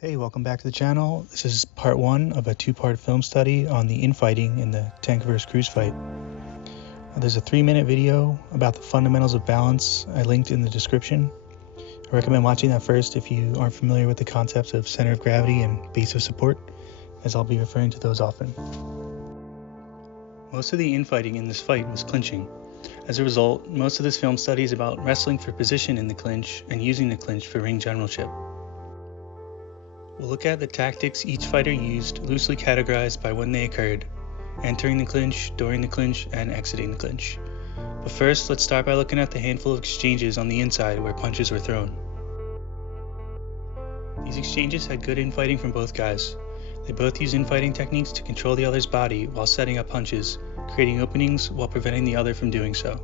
Hey, welcome back to the channel. This is part one of a two-part film study on the infighting in the tank versus Cruz fight. There's a 3-minute video about the fundamentals of balance I linked in the description. I recommend watching that first if you aren't familiar with the concepts of center of gravity and base of support, as I'll be referring to those often. Most of the infighting in this fight was clinching. As a result, most of this film study is about wrestling for position in the clinch and using the clinch for ring generalship. We'll look at the tactics each fighter used, loosely categorized by when they occurred: entering the clinch, during the clinch, and exiting the clinch. But first, let's start by looking at the handful of exchanges on the inside where punches were thrown. These exchanges had good infighting from both guys. They both used infighting techniques to control the other's body while setting up punches, creating openings while preventing the other from doing so.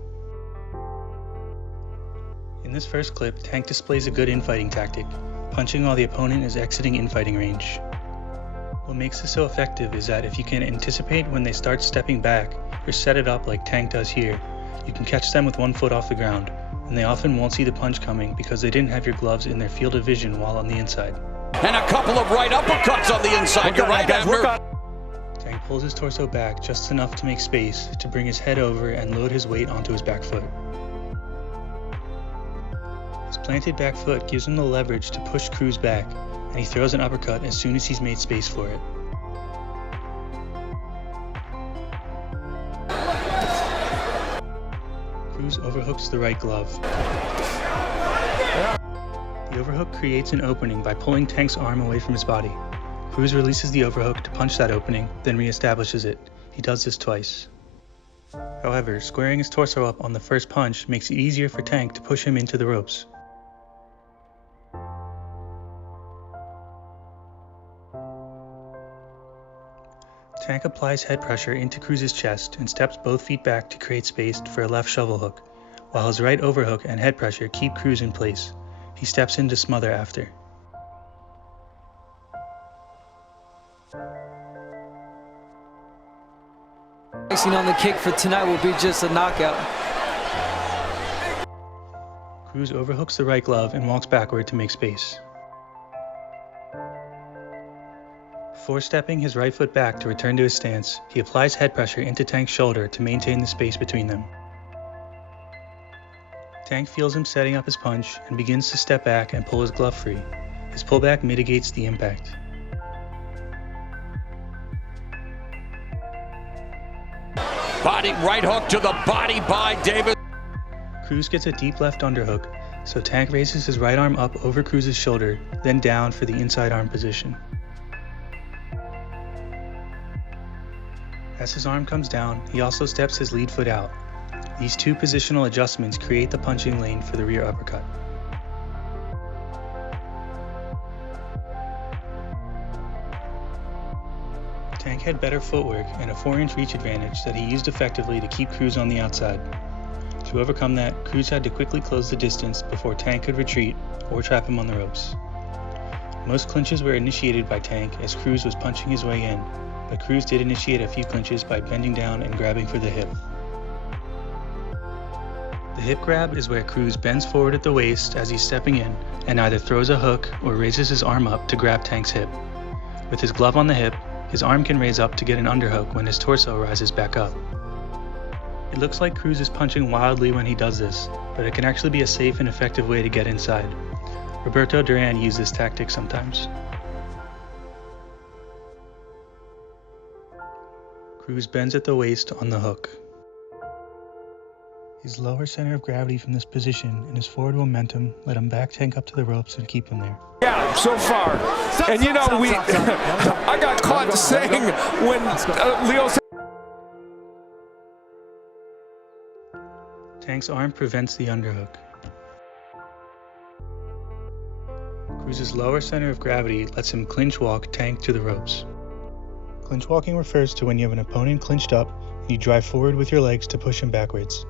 In this first clip, Tank displays a good infighting tactic, punching while the opponent is exiting infighting range. What makes this so effective is that if you can anticipate when they start stepping back or set it up like Tank does here, you can catch them with one foot off the ground, and they often won't see the punch coming because they didn't have your gloves in their field of vision while on the inside. And a couple of right uppercuts on the inside. You're right, Abner. Tank pulls his torso back just enough to make space to bring his head over and load his weight onto his back foot. His planted back foot gives him the leverage to push Cruz back, and he throws an uppercut as soon as he's made space for it. Cruz overhooks the right glove. The overhook creates an opening by pulling Tank's arm away from his body. Cruz releases the overhook to punch that opening, then reestablishes it. He does this twice. However, squaring his torso up on the first punch makes it easier for Tank to push him into the ropes. Tank applies head pressure into Cruz's chest and steps both feet back to create space for a left shovel hook, while his right overhook and head pressure keep Cruz in place. He steps in to smother after. Icing on the cake for tonight will be just a knockout. Cruz overhooks the right glove and walks backward to make space. Before stepping his right foot back to return to his stance, he applies head pressure into Tank's shoulder to maintain the space between them. Tank feels him setting up his punch and begins to step back and pull his glove free. His pullback mitigates the impact. Body right hook to the body by Davis. Cruz gets a deep left underhook, so Tank raises his right arm up over Cruz's shoulder, then down for the inside arm position. As his arm comes down, he also steps his lead foot out. These two positional adjustments create the punching lane for the rear uppercut. Tank had better footwork and a 4-inch reach advantage that he used effectively to keep Cruz on the outside. To overcome that, Cruz had to quickly close the distance before Tank could retreat or trap him on the ropes. Most clinches were initiated by Tank as Cruz was punching his way in, but Cruz did initiate a few clinches by bending down and grabbing for the hip. The hip grab is where Cruz bends forward at the waist as he's stepping in and either throws a hook or raises his arm up to grab Tank's hip. With his glove on the hip, his arm can raise up to get an underhook when his torso rises back up. It looks like Cruz is punching wildly when he does this, but it can actually be a safe and effective way to get inside. Roberto Duran used this tactic sometimes. Cruz bends at the waist on the hook. His lower center of gravity from this position and his forward momentum let him back Tank up to the ropes and keep him there. Yeah, so far. And you know, I got caught saying when Leo said, Tank's arm prevents the underhook. Cruz's lower center of gravity lets him clinch walk Tank to the ropes. Clinch walking refers to when you have an opponent clinched up and you drive forward with your legs to push him backwards.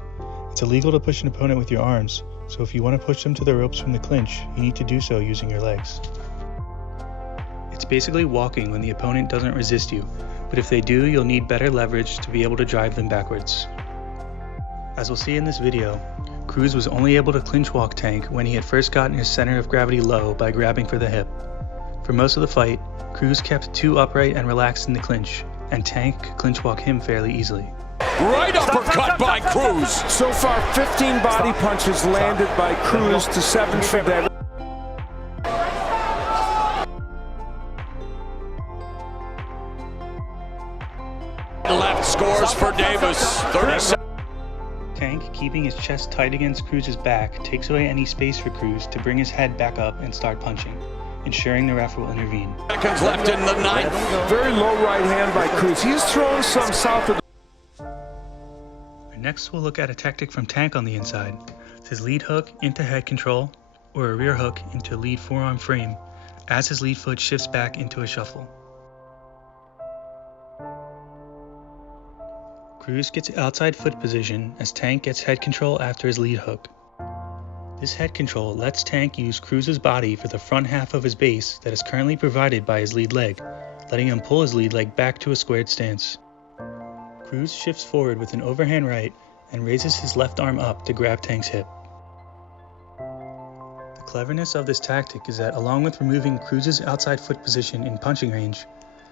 It's illegal to push an opponent with your arms, so if you want to push them to the ropes from the clinch, you need to do so using your legs. It's basically walking when the opponent doesn't resist you, but if they do, you'll need better leverage to be able to drive them backwards. As we'll see in this video, Cruz was only able to clinch walk Tank when he had first gotten his center of gravity low by grabbing for the hip. For most of the fight, Cruz kept too upright and relaxed in the clinch, and Tank could clinch walk him fairly easily. Right uppercut by Cruz. So far, 15 body punches landed by Cruz to 7 for Davis. Left scores for Davis. 37. Tank, keeping his chest tight against Cruz's back, takes away any space for Cruz to bring his head back up and start punching, ensuring the ref will intervene. Seconds left in the ninth. Very low right hand by Cruz. He's thrown some south of. Next, we'll look at a tactic from Tank on the inside. It's his lead hook into head control, or a rear hook into lead forearm frame, as his lead foot shifts back into a shuffle. Cruz gets outside foot position as Tank gets head control after his lead hook. This head control lets Tank use Cruz's body for the front half of his base that is currently provided by his lead leg, letting him pull his lead leg back to a squared stance. Cruz shifts forward with an overhand right and raises his left arm up to grab Tank's hip. The cleverness of this tactic is that along with removing Cruz's outside foot position in punching range,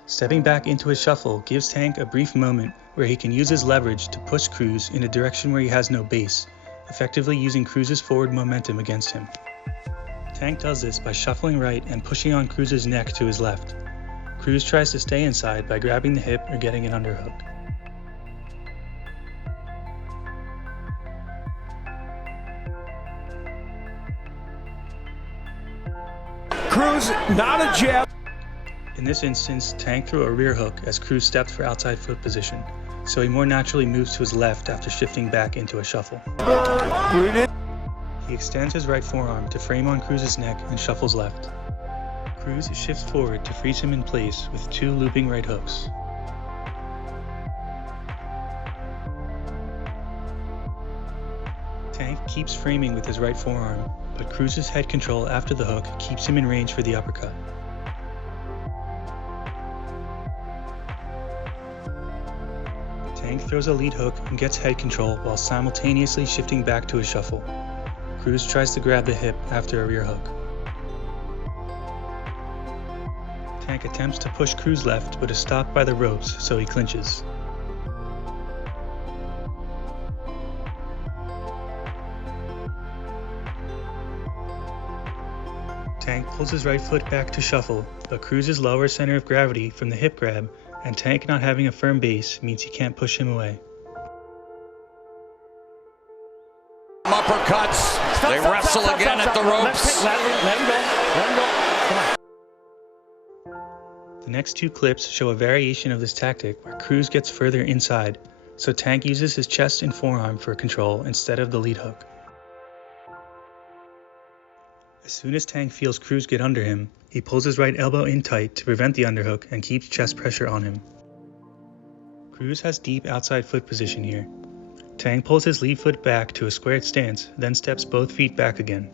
stepping back into his shuffle gives Tank a brief moment where he can use his leverage to push Cruz in a direction where he has no base, effectively using Cruz's forward momentum against him. Tank does this by shuffling right and pushing on Cruz's neck to his left. Cruz tries to stay inside by grabbing the hip or getting an underhook. Cruz, not a jab. In this instance, Tank threw a rear hook as Cruz stepped for outside foot position, so he more naturally moves to his left after shifting back into a shuffle. He extends his right forearm to frame on Cruz's neck and shuffles left. Cruz shifts forward to freeze him in place with 2 looping right hooks. Tank keeps framing with his right forearm, but Cruz's head control after the hook keeps him in range for the uppercut. Tank throws a lead hook and gets head control while simultaneously shifting back to a shuffle. Cruz tries to grab the hip after a rear hook. Tank attempts to push Cruz left but is stopped by the ropes, so he clinches. Tank pulls his right foot back to shuffle, but Cruz's lower center of gravity from the hip grab and Tank not having a firm base means he can't push him away. Uppercuts. They wrestle again at the ropes. Let him go. Come on. The next 2 clips show a variation of this tactic where Cruz gets further inside, so Tank uses his chest and forearm for control instead of the lead hook. As soon as Tank feels Cruz get under him, he pulls his right elbow in tight to prevent the underhook and keeps chest pressure on him. Cruz has deep outside foot position here. Tank pulls his lead foot back to a squared stance, then steps both feet back again.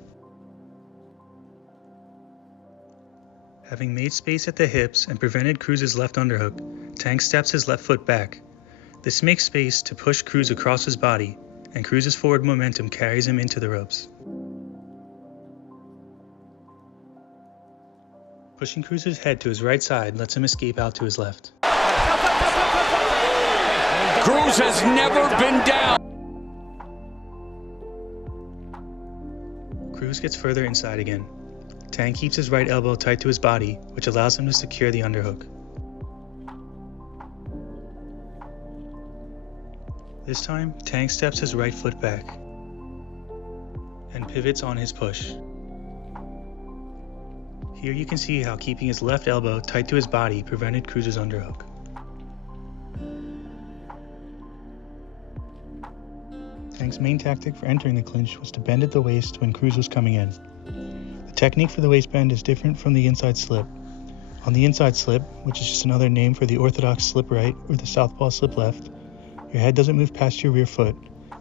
Having made space at the hips and prevented Cruz's left underhook, Tank steps his left foot back. This makes space to push Cruz across his body, and Cruz's forward momentum carries him into the ropes. Pushing Cruz's head to his right side lets him escape out to his left. Cruz has never been down. Cruz gets further inside again. Tank keeps his right elbow tight to his body, which allows him to secure the underhook. This time, Tank steps his right foot back and pivots on his push. Here you can see how keeping his left elbow tight to his body prevented Cruz's underhook. Tank's main tactic for entering the clinch was to bend at the waist when Cruz was coming in. The technique for the waist bend is different from the inside slip. On the inside slip, which is just another name for the orthodox slip right or the southpaw slip left, your head doesn't move past your rear foot,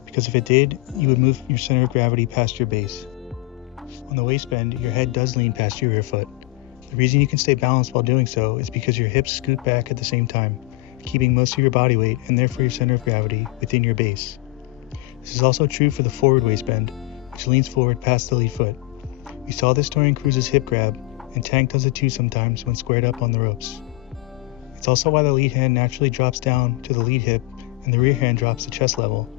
because if it did, you would move your center of gravity past your base. On the waist bend, your head does lean past your rear foot. The reason you can stay balanced while doing so is because your hips scoot back at the same time, keeping most of your body weight and therefore your center of gravity within your base. This is also true for the forward waist bend, which leans forward past the lead foot. We saw this during Cruz's hip grab and Tank does it too sometimes when squared up on the ropes. It's also why the lead hand naturally drops down to the lead hip and the rear hand drops to chest level.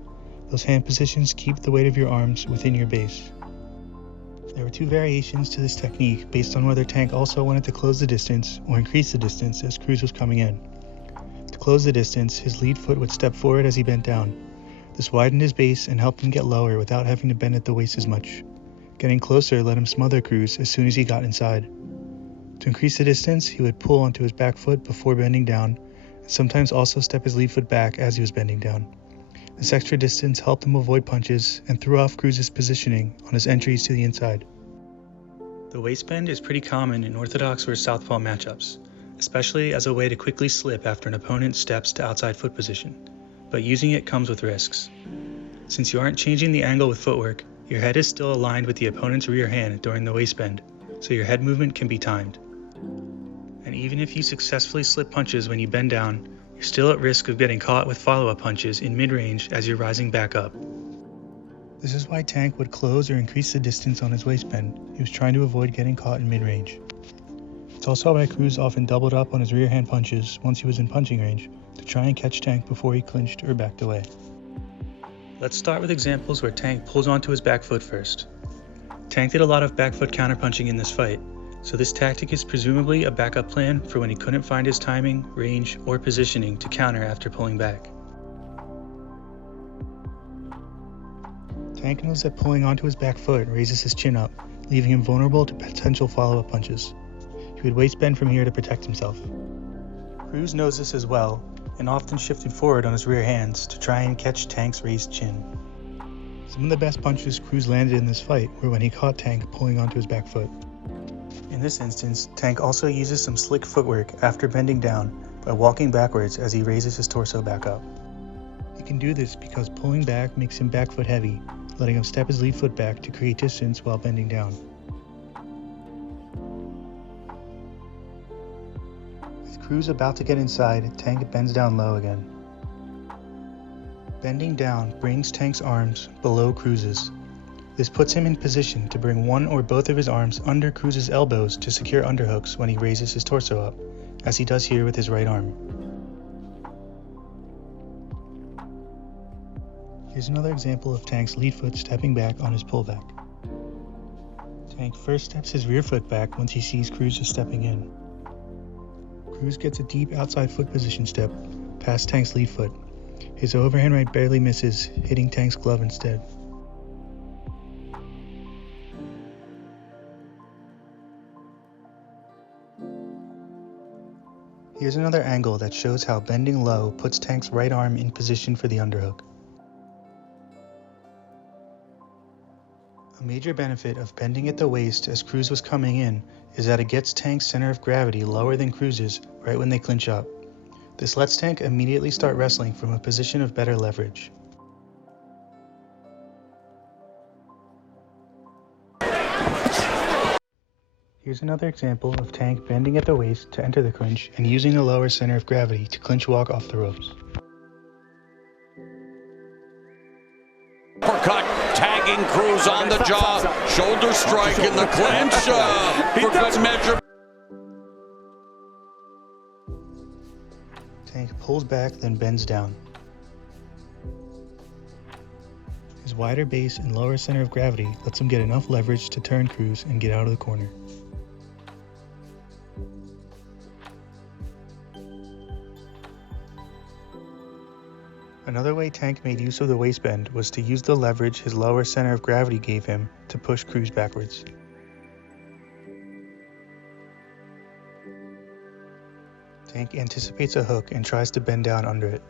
Those hand positions keep the weight of your arms within your base. There were two variations to this technique based on whether Tank also wanted to close the distance or increase the distance as Cruz was coming in. To close the distance, his lead foot would step forward as he bent down. This widened his base and helped him get lower without having to bend at the waist as much. Getting closer let him smother Cruz as soon as he got inside. To increase the distance, he would pull onto his back foot before bending down, and sometimes also step his lead foot back as he was bending down. This extra distance helped him avoid punches and threw off Cruz's positioning on his entries to the inside. The waist bend is pretty common in orthodox or southpaw matchups, especially as a way to quickly slip after an opponent steps to outside foot position, but using it comes with risks. Since you aren't changing the angle with footwork, your head is still aligned with the opponent's rear hand during the waist bend, so your head movement can be timed. And even if you successfully slip punches when you bend down, you're still at risk of getting caught with follow-up punches in mid-range as you're rising back up. This is why Tank would close or increase the distance on his waist bend. He was trying to avoid getting caught in mid-range. It's also why Cruz often doubled up on his rear hand punches once he was in punching range to try and catch Tank before he clinched or backed away. Let's start with examples where Tank pulls onto his back foot first. Tank did a lot of back foot counterpunching in this fight, so this tactic is presumably a backup plan for when he couldn't find his timing, range, or positioning to counter after pulling back. Tank knows that pulling onto his back foot raises his chin up, leaving him vulnerable to potential follow-up punches. He would waist bend from here to protect himself. Cruz knows this as well, and often shifted forward on his rear hands to try and catch Tank's raised chin. Some of the best punches Cruz landed in this fight were when he caught Tank pulling onto his back foot. In this instance, Tank also uses some slick footwork after bending down by walking backwards as he raises his torso back up. He can do this because pulling back makes him back foot heavy, letting him step his lead foot back to create distance while bending down. With Cruz about to get inside, Tank bends down low again. Bending down brings Tank's arms below Cruz's. This puts him in position to bring one or both of his arms under Cruz's elbows to secure underhooks when he raises his torso up, as he does here with his right arm. Here's another example of Tank's lead foot stepping back on his pullback. Tank first steps his rear foot back once he sees Cruz is stepping in. Cruz gets a deep outside foot position step past Tank's lead foot. His overhand right barely misses, hitting Tank's glove instead. Here's another angle that shows how bending low puts Tank's right arm in position for the underhook. A major benefit of bending at the waist as Cruz was coming in is that it gets Tank's center of gravity lower than Cruz's right when they clinch up. This lets Tank immediately start wrestling from a position of better leverage. Here's another example of Tank bending at the waist to enter the clinch and using the lower center of gravity to clinch walk off the ropes. Uppercut, tagging Cruz on the jaw, shoulder strike in the clinch for good measure. Tank pulls back, then bends down. His wider base and lower center of gravity lets him get enough leverage to turn Cruz and get out of the corner. Another way Tank made use of the waist bend was to use the leverage his lower center of gravity gave him to push Cruz backwards. Tank anticipates a hook and tries to bend down under it.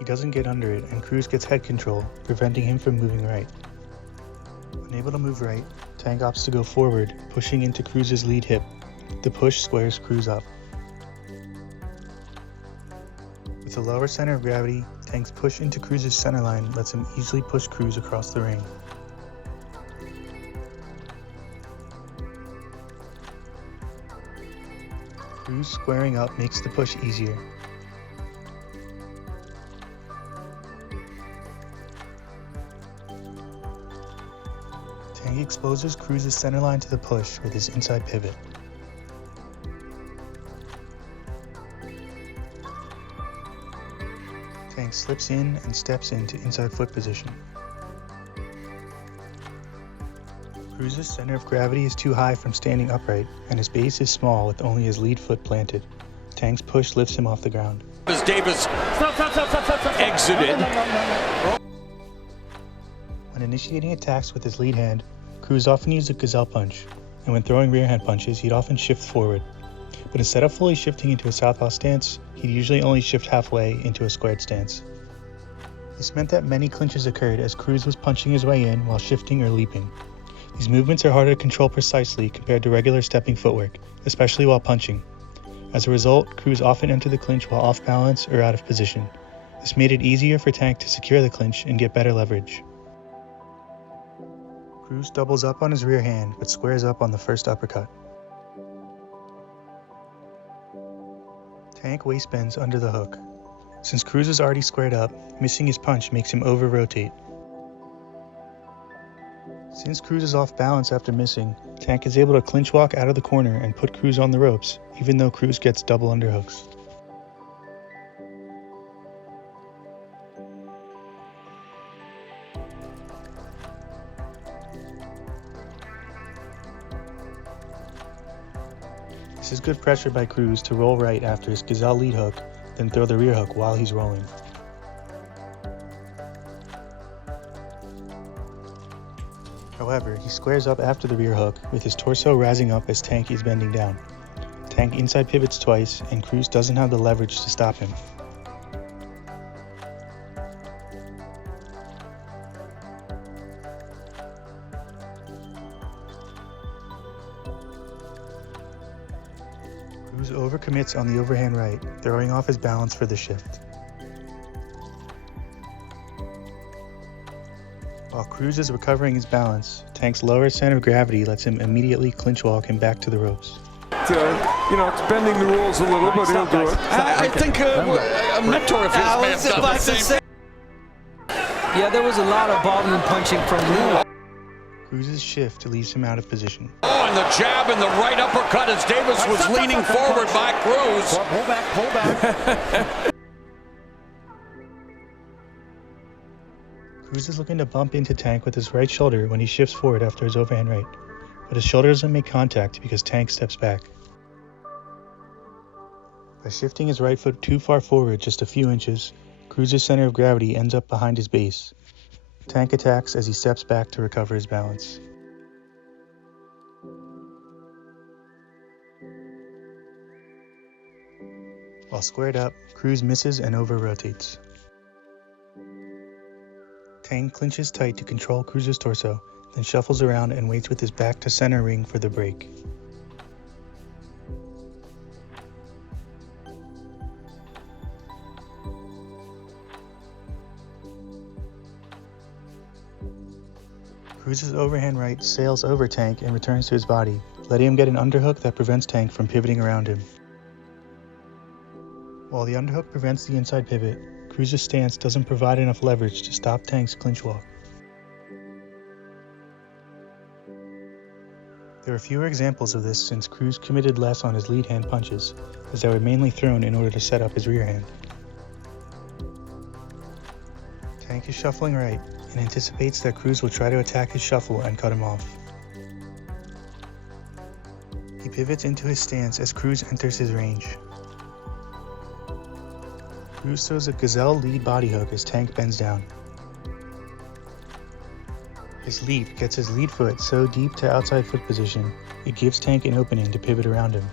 He doesn't get under it, and Cruz gets head control, preventing him from moving right. Unable to move right, Tank opts to go forward, pushing into Cruz's lead hip. The push squares Cruz up. With the lower center of gravity, Tank's push into Cruz's center line lets him easily push Cruz across the ring. Cruz squaring up makes the push easier. Tank he exposes Cruz's center line to the push with his inside pivot. Tank slips in and steps into inside foot position. Cruz's center of gravity is too high from standing upright, and his base is small with only his lead foot planted. Tank's push lifts him off the ground. As Davis exited. When initiating attacks with his lead hand, Cruz often uses a gazelle punch, and when throwing rear hand punches, he'd often shift forward. But instead of fully shifting into a southpaw stance, he'd usually only shift halfway into a squared stance. This meant that many clinches occurred as Cruz was punching his way in while shifting or leaping. These movements are harder to control precisely compared to regular stepping footwork, especially while punching. As a result, Cruz often entered the clinch while off balance or out of position. This made it easier for Tank to secure the clinch and get better leverage. Cruz doubles up on his rear hand but squares up on the first uppercut. Tank waist bends under the hook. Since Cruz is already squared up, missing his punch makes him over-rotate. Since Cruz is off balance after missing, Tank is able to clinch walk out of the corner and put Cruz on the ropes, even though Cruz gets double underhooks. This is good pressure by Cruz to roll right after his gazelle lead hook, then throw the rear hook while he's rolling. However, he squares up after the rear hook, with his torso rising up as Tank is bending down. Tank inside pivots twice, and Cruz doesn't have the leverage to stop him. Cruz overcommits on the overhand right, throwing off his balance for the shift. While Cruz is recovering his balance, Tank's lower center of gravity lets him immediately clinch walk him back to the ropes. It's bending the rules a little, but he'll do it. I think a mentor of his may have done the same. Yeah, there was a lot of bobbing and punching from Lou. Cruz's shift leaves him out of position. Oh, and the jab and the right uppercut as Davis was leaning forward by Cruz. Pull back. Cruz is looking to bump into Tank with his right shoulder when he shifts forward after his overhand right, but his shoulder doesn't make contact because Tank steps back. By shifting his right foot too far forward just a few inches, Cruz's center of gravity ends up behind his base. Tank attacks as he steps back to recover his balance. While squared up, Cruz misses and over-rotates. Tank clinches tight to control Cruz's torso, then shuffles around and waits with his back to center ring for the break. Cruz's overhand right sails over Tank and returns to his body, letting him get an underhook that prevents Tank from pivoting around him. While the underhook prevents the inside pivot, Cruz's stance doesn't provide enough leverage to stop Tank's clinch walk. There are fewer examples of this since Cruz committed less on his lead hand punches, as they were mainly thrown in order to set up his rear hand. Tank is shuffling right and anticipates that Cruz will try to attack his shuffle and cut him off. He pivots into his stance as Cruz enters his range. Cruz throws a gazelle lead body hook as Tank bends down. His leap gets his lead foot so deep to outside foot position, it gives Tank an opening to pivot around him.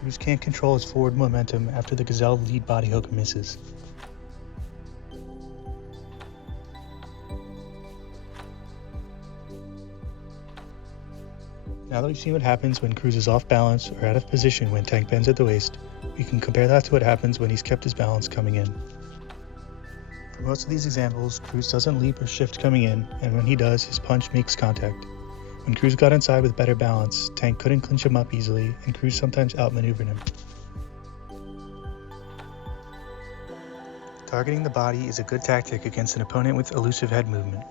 Cruz can't control his forward momentum after the gazelle lead body hook misses. Now that we've seen what happens when Cruz is off balance or out of position when Tank bends at the waist, We can compare that to what happens when he's kept his balance coming in. For most of these examples, Cruz doesn't leap or shift coming in, and when he does, his punch makes contact. When Cruz got inside with better balance, Tank couldn't clinch him up easily, and Cruz sometimes outmaneuvered him. Targeting the body is a good tactic against an opponent with elusive head movement.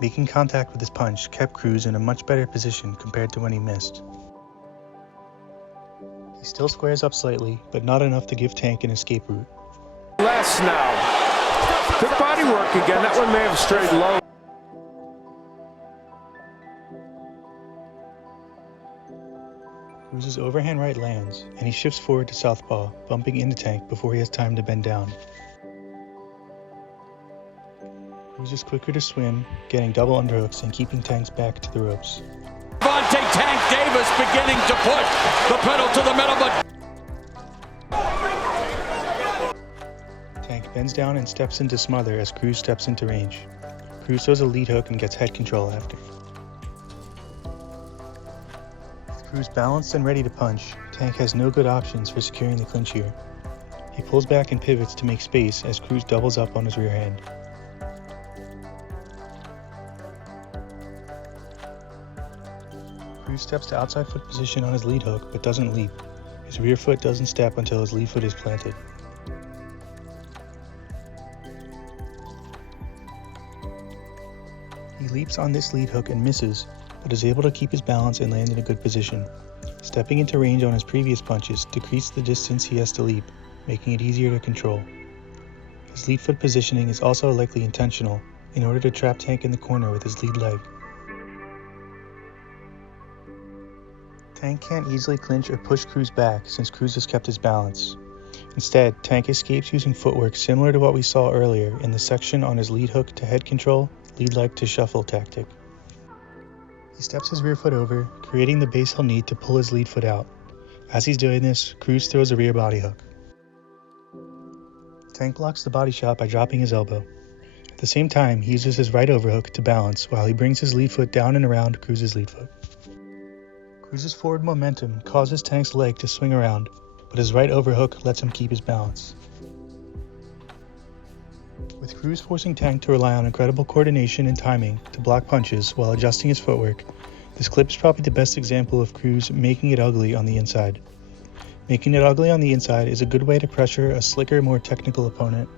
Making contact with his punch kept Cruz in a much better position compared to when he missed. He still squares up slightly, but not enough to give Tank an escape route. Less now. Good body work again. That one may have strayed low. Cruz's overhand right lands, and he shifts forward to southpaw, bumping into Tank before he has time to bend down. Cruz is quicker to swim, getting double underhooks and keeping Tank's back to the ropes. Tank Davis beginning to put the pedal to the metal, but Tank bends down and steps into smother as Cruz steps into range. Cruz throws a lead hook and gets head control after. With Cruz balanced and ready to punch, Tank has no good options for securing the clinch here. He pulls back and pivots to make space as Cruz doubles up on his rear hand. Cruz steps to outside foot position on his lead hook but doesn't leap. His rear foot doesn't step until his lead foot is planted. He leaps on this lead hook and misses, but is able to keep his balance and land in a good position. Stepping into range on his previous punches decreased the distance he has to leap, making it easier to control. His lead foot positioning is also likely intentional, in order to trap Tank in the corner with his lead leg. Tank can't easily clinch or push Cruz back since Cruz has kept his balance. Instead, Tank escapes using footwork similar to what we saw earlier in the section on his lead hook to head control, lead leg to shuffle tactic. He steps his rear foot over, creating the base he'll need to pull his lead foot out. As he's doing this, Cruz throws a rear body hook. Tank blocks the body shot by dropping his elbow. At the same time, he uses his right overhook to balance while he brings his lead foot down and around Cruz's lead foot. Cruz's forward momentum causes Tank's leg to swing around, but his right overhook lets him keep his balance. With Cruz forcing Tank to rely on incredible coordination and timing to block punches while adjusting his footwork, this clip is probably the best example of Cruz making it ugly on the inside. Making it ugly on the inside is a good way to pressure a slicker, more technical opponent.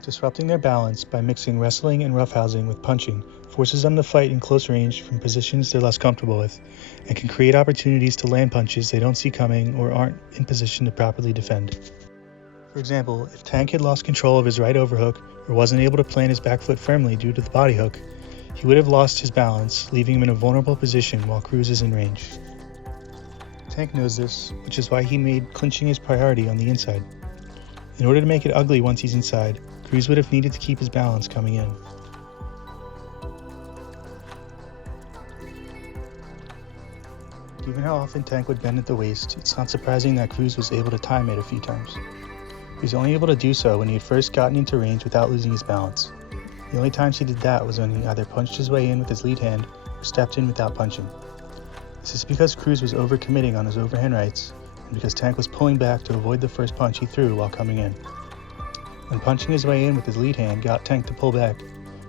Disrupting their balance by mixing wrestling and roughhousing with punching forces them to fight in close range from positions they're less comfortable with, and can create opportunities to land punches they don't see coming or aren't in position to properly defend. For example, if Tank had lost control of his right overhook or wasn't able to plant his back foot firmly due to the body hook, he would have lost his balance, leaving him in a vulnerable position while Cruz is in range. Tank knows this, which is why he made clinching his priority on the inside. In order to make it ugly once he's inside, Cruz would have needed to keep his balance coming in. Given how often Tank would bend at the waist, it's not surprising that Cruz was able to time it a few times. He was only able to do so when he had first gotten into range without losing his balance. The only times he did that was when he either punched his way in with his lead hand or stepped in without punching. This is because Cruz was overcommitting on his overhand rights, and because Tank was pulling back to avoid the first punch he threw while coming in. When punching his way in with his lead hand got Tank to pull back,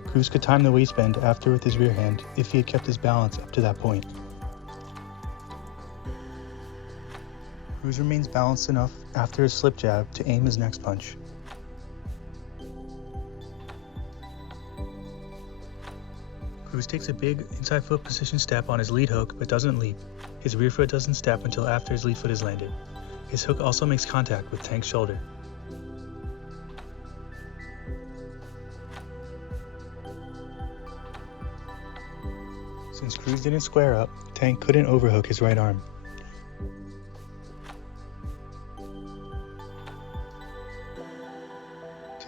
Cruz could time the waist bend after with his rear hand if he had kept his balance up to that point. Cruz remains balanced enough after his slip jab to aim his next punch. Cruz takes a big inside foot position step on his lead hook but doesn't leap. His rear foot doesn't step until after his lead foot is landed. His hook also makes contact with Tank's shoulder. Since Cruz didn't square up, Tank couldn't overhook his right arm.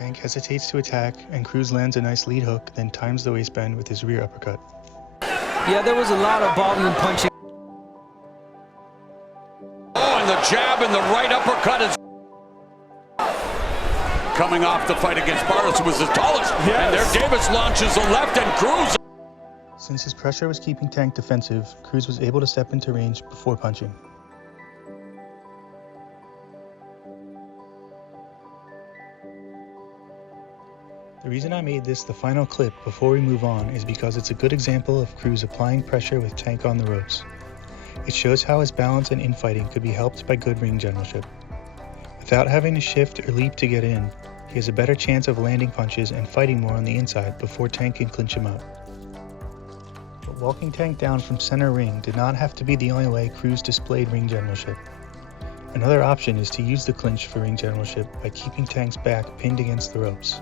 Tank hesitates to attack, and Cruz lands a nice lead hook, then times the waist bend with his rear uppercut. Yeah, there was a lot of volume punching. oh, and the jab and the right uppercut is coming off the fight against Barros, who was the tallest. Yes. And there Davis launches the left, and Cruz. Since his pressure was keeping Tank defensive, Cruz was able to step into range before punching. The reason I made this the final clip before we move on is because it's a good example of Cruz applying pressure with Tank on the ropes. It shows how his balance and infighting could be helped by good ring generalship. Without having to shift or leap to get in, he has a better chance of landing punches and fighting more on the inside before Tank can clinch him out. But walking Tank down from center ring did not have to be the only way Cruz displayed ring generalship. Another option is to use the clinch for ring generalship by keeping Tank's back pinned against the ropes.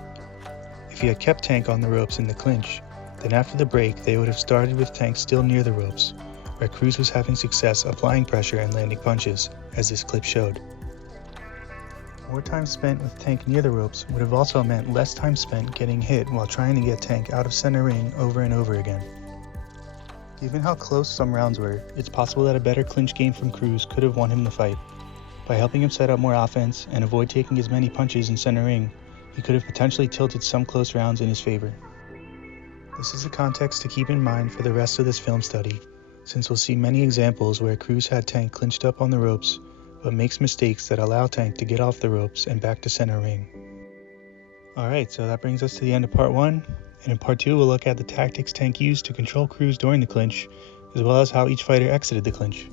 If he had kept Tank on the ropes in the clinch, then after the break they would have started with Tank still near the ropes, where Cruz was having success applying pressure and landing punches, as this clip showed. More time spent with Tank near the ropes would have also meant less time spent getting hit while trying to get Tank out of center ring over and over again. Given how close some rounds were, it's possible that a better clinch game from Cruz could have won him the fight. By helping him set up more offense and avoid taking as many punches in center ring, he could have potentially tilted some close rounds in his favor. This is a context to keep in mind for the rest of this film study, since we'll see many examples where Cruz had Tank clinched up on the ropes, but makes mistakes that allow Tank to get off the ropes and back to center ring. Alright, so that brings us to the end of part 1, and in part 2 we'll look at the tactics Tank used to control Cruz during the clinch, as well as how each fighter exited the clinch.